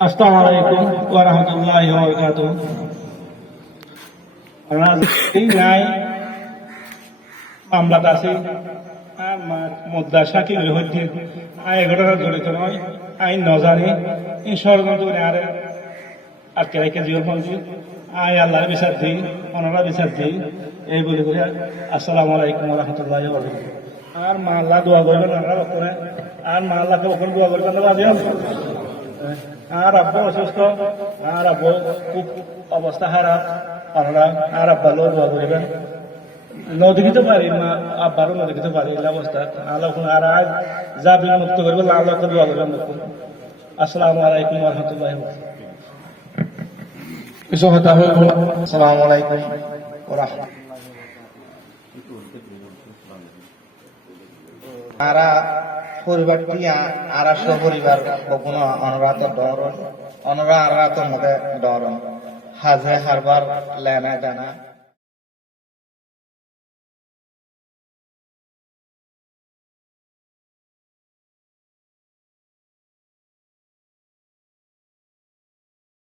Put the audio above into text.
Assalamualaikum warahmatullahi wabarakatuh. নাই মামলা আছে মুদ্রা সাক্ষী হচ্ছে আই ঘটনা জড়িত নয় আইন নজানি এই ষড়যন্ত্র করে আটকে রেখে জীবন বলছি আই আল্লাহর বিচার দিই ওনারা বিচার দিই এই বলে বলে আসসালামু আলাইকুম রহমতুল্লাহ আর মা আল্লাহ দোয়া করবেন আমরা করে আর মা আল্লাহকে ওখানে দোয়া করবেন আর আব্বু অসুস্থ আর আব্বু খুব অবস্থা খারাপ আমরা আর আব্বারও দোয়া করবেন নদী দিতে পারি মা আব্বারও নদী দিতে পারি এই অবস্থা আল্লাহ আর আজ যা বিল মুক্ত করবে আল্লাহকে দোয়া করবেন আসসালামু আলাইকুম রহমতুল্লাহ আসসালামু আলাইকুম আরা পরিবারটি আরা সপরিবার কখনো অনরাত ডর অনরা আরা তো মধ্যে ডর হাজে হারবার লেনা জানা